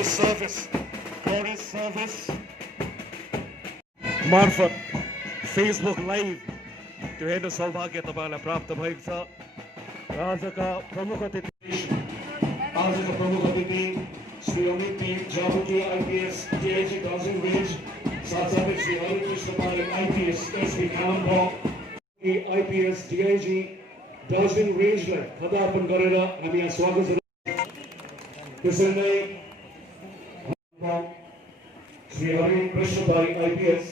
Forest Service मार्फत Facebook live त्यो हेर्ने सौभाग्य तपाईँलाई प्राप्त भएको छ। आजका प्रमुख अतिथि Shri Amit P Javki IPS DIG Darjeeling range, साथसाथै Shri Harikrishna Pal IPS SP Kamrang IPS DIG Darjeeling रेन्जलाई पदार्पण गरेर हामी यहाँ स्वागत गर्छौँ। त्यसैले श्री हरिकृष्ण पाल आईपीएस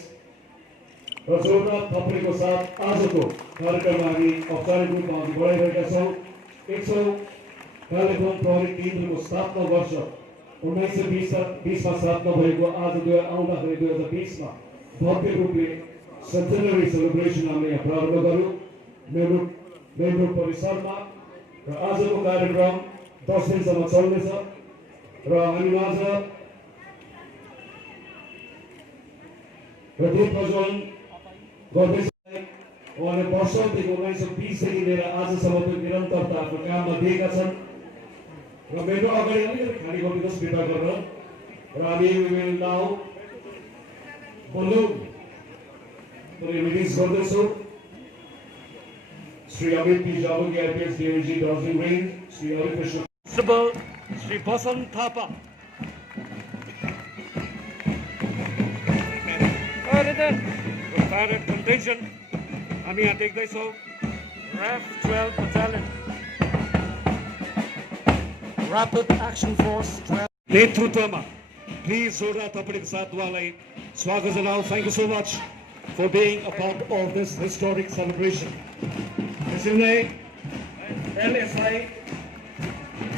र जोरदार थप्पडीको साथ आजको कार्यक्रममा हामी औपचारिक रूपमा अघि बढाइरहेका छौँ। 100 कालेबुङ प्रहरी केन्द्रको स्थापना वर्ष 1920 मा स्थापना भएको आज आउँदाखेरि 2020 मा भव्य रूपले सेन्टेनरी सेलिब्रेसन हामीले यहाँ प्रारम्भ गर्यौँ मेन रोड परिसरमा र आजको कार्यक्रम 10 दिनसम्म चल्नेछ र हामी आज दीप प्रज्वलन गर्दैछ। उहाँले वर्षौंदेखि 1920 देखि लिएर आजसम्मको निरन्तरता आफ्नो काममा दिएका छन् र मेरो अगाडि अलिकति खाली गरिदिनुहोस् कृपा गरेर र हामी विल नाउ बलुन रिलिज गर्दैछौँ। Shri Amit P Javki IPS DIG Darjeeling range, Shri Harikrishna, Shri Basant Thapa, retired contingent हामी यहाँ देख्दैछौँ RAF 12 Battalion Rapid Action Force 12 नेतृत्वमा प्लिज जोरदार थप्पडीको साथ उहाँलाई स्वागत जनाऊ। Thank you so much for being a part of this historic celebration. त्यसैले LSI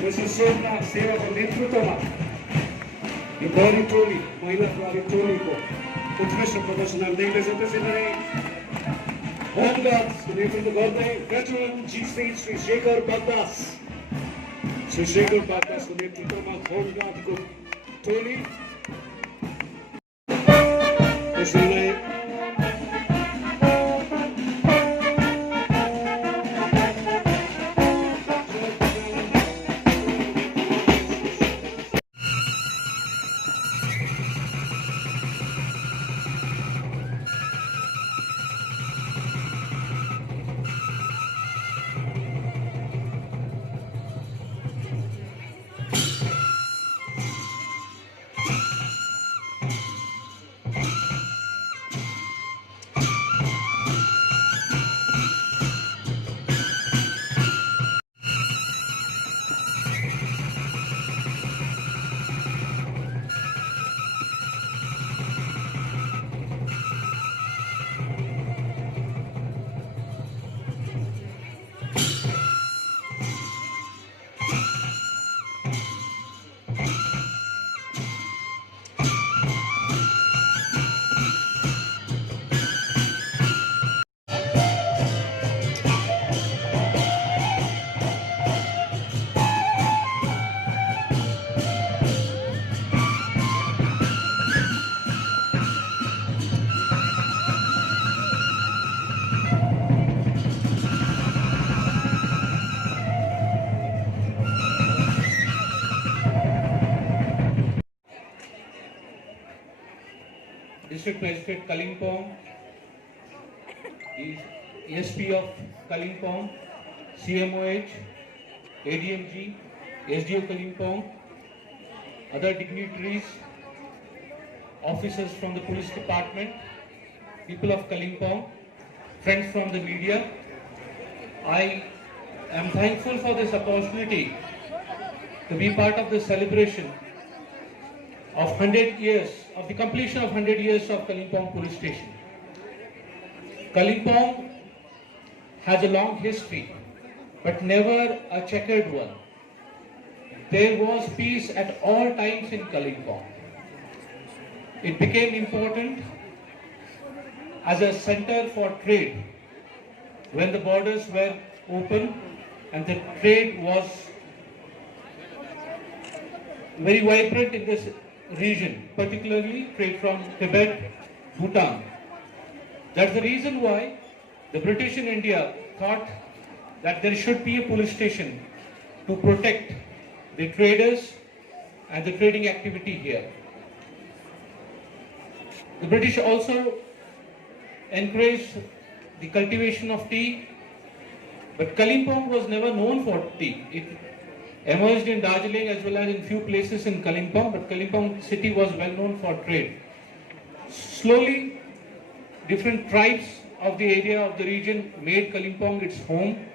मिसेस सोमनाथ सेवाको नेतृत्वमा यो प्रहरी टोली, महिला प्रहरी टोलीको उत्कृष्ट प्रदर्शन हामी देख्दैछौँ। त्यसैले होमगार्ड्सको नेतृत्व गर्दै भेटरन जीसी श्री शेखर बगदासको नेतृत्वमा होमगार्डको टोली। त्यसैले District Magistrate Kalimpong, SP of Kalimpong, CMOH, ADMG, SDO Kalimpong, other dignitaries, officers from the police department, people of Kalimpong, friends from the media. I am thankful for this opportunity to be part of the celebration of 100 years, of the completion of 100 years of Kalimpong Police Station. Kalimpong has a long history, but never a checkered one. There was peace at all times in Kalimpong. It became important as a center for trade when the borders were open and the trade was very vibrant in this region, particularly trade from Tibet, Bhutan. That's the reason why the British in India thought that there should be a police station to protect the traders and the trading activity here. The British also encouraged the cultivation of tea, but Kalimpong was never known for tea. It emerged in Darjeeling as well as in few places in Kalimpong, but Kalimpong city was well known for trade. Slowly, different tribes of the area of the region made Kalimpong its home,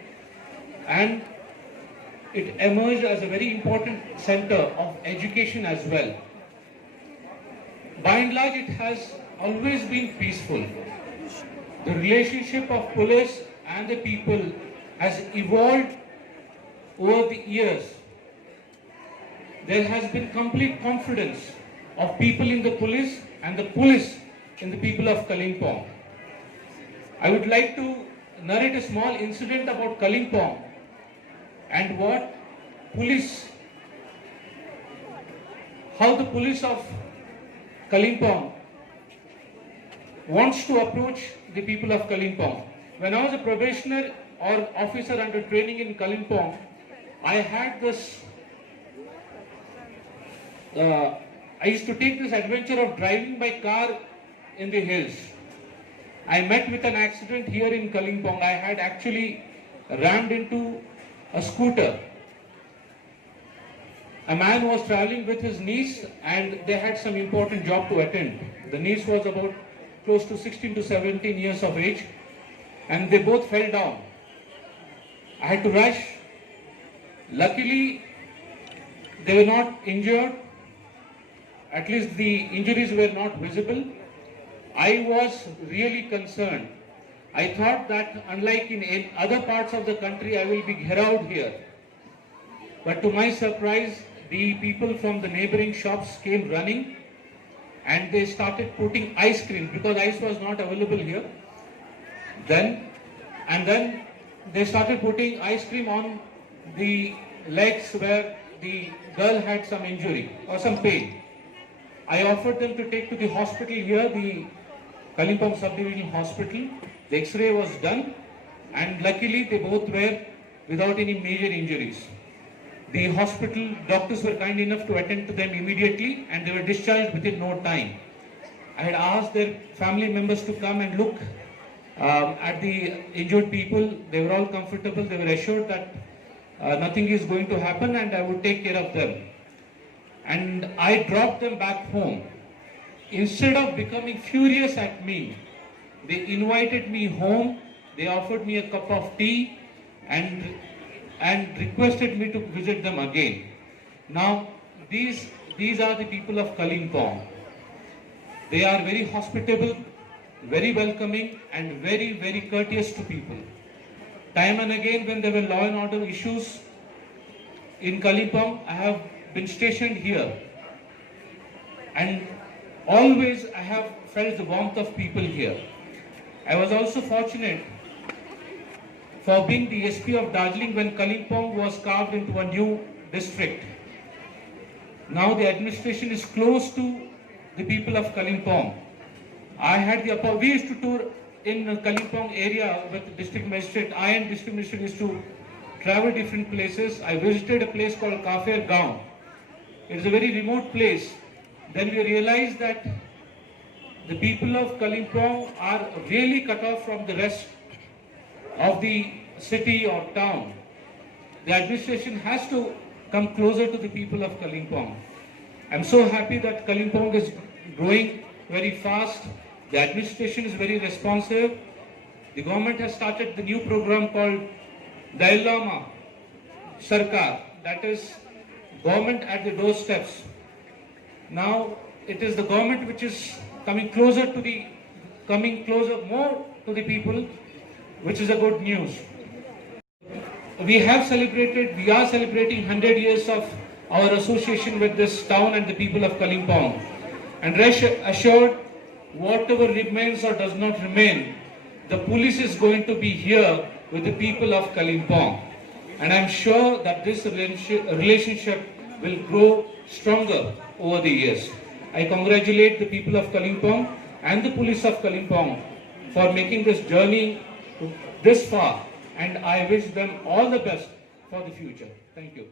and it emerged as a very important center of education as well. By and large, it has always been peaceful. The relationship of police and the people has evolved over the years. There has been complete confidence of people in the police and the police in the people of Kalimpong. I would like to narrate a small incident about Kalimpong and how the police of Kalimpong wants to approach the people of Kalimpong. When I was a probationer or officer under training in Kalimpong, I had this, I used to take this adventure of driving my car in the hills. I met with an accident here in Kalimpong. I had actually rammed into a scooter. A man was traveling with his niece and they had some important job to attend. The niece was about close to 16 to 17 years of age and they both fell down. I had to rush. Luckily, they were not injured. At least the injuries were not visible. I was really concerned. I thought that unlike in other parts of the country, I will be harrowed here. But to my surprise, the people from the neighboring shops came running and they started putting ice cream because ice was not available here. Then they started putting ice cream on the legs where the girl had some injury or some pain. I offered them to take to the hospital here, the Kalimpong Subdivision Hospital. The X-ray was done and luckily they both were without any major injuries. The hospital doctors were kind enough to attend to them immediately and they were discharged within no time. I had asked their family members to come and look at the injured people. They were all comfortable. They were assured that nothing is going to happen and I would take care of them. And I dropped them back home. Instead of becoming furious at me, they invited me home. They offered me a cup of tea and requested me to visit them again. Now, these are the people of Kalimpong. They are very hospitable, very welcoming, and very, very courteous to people. Time and again, when there were law and order issues in Kalimpong, I have been stationed here. And always I have felt the warmth of people here. I was also fortunate for being the SP of Darjeeling when Kalimpong was carved into a new district. Now the administration is close to the people of Kalimpong. We used to tour in Kalimpong area with district magistrate. I and district magistrate used to travel different places. I visited a place called Kafir Gaon. It is a very remote place. Then we realized that the people of Kalimpong are really cut off from the rest of the city or town. The administration has to come closer to the people of Kalimpong. I'm so happy that Kalimpong is growing very fast. The administration is very responsive. The government has started the new program called Dailama Sarkar, that is government at the doorsteps. Now it is the government which is coming more to the people, which is a good news. We are celebrating 100 years of our association with this town and the people of Kalimpong. And rest assured, whatever remains or does not remain, the police is going to be here with the people of Kalimpong. And I'm sure that this relationship will grow stronger over the years. I congratulate the people of Kalimpong and the police of Kalimpong for making this journey this far, and I wish them all the best for the future. Thank you.